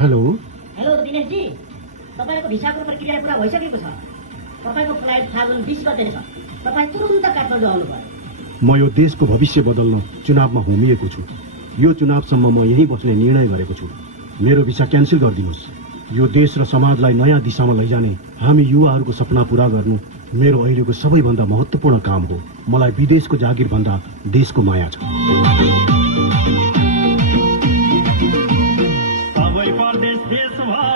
Hello hello Dinesh ji, तपाईको भिसाको प्रक्रिया पुरा भइसकेको छ। तपाईको फ्लाइट फागुन 20 गते छ। तपाई तुरुन्त काठमाडौँ आउनु पर्यो। म यो देशको भविष्य बदल्न चुनावमा होमिएको छु। यो चुनावसम्म म यही बस्ने निर्णय गरेको छु। मेरो भिसा क्यान्सल गरिदिनुस्। यो देश र समाजलाई नयाँ दिशामा लैजाने हामी युवाहरूको सपना पूरा गर्नु मेरो अहिलेको सबैभन्दा महत्त्वपूर्ण काम हो। मलाई विदेशको जागिर भन्दा देशको माया छ। सबै परदेश देशभर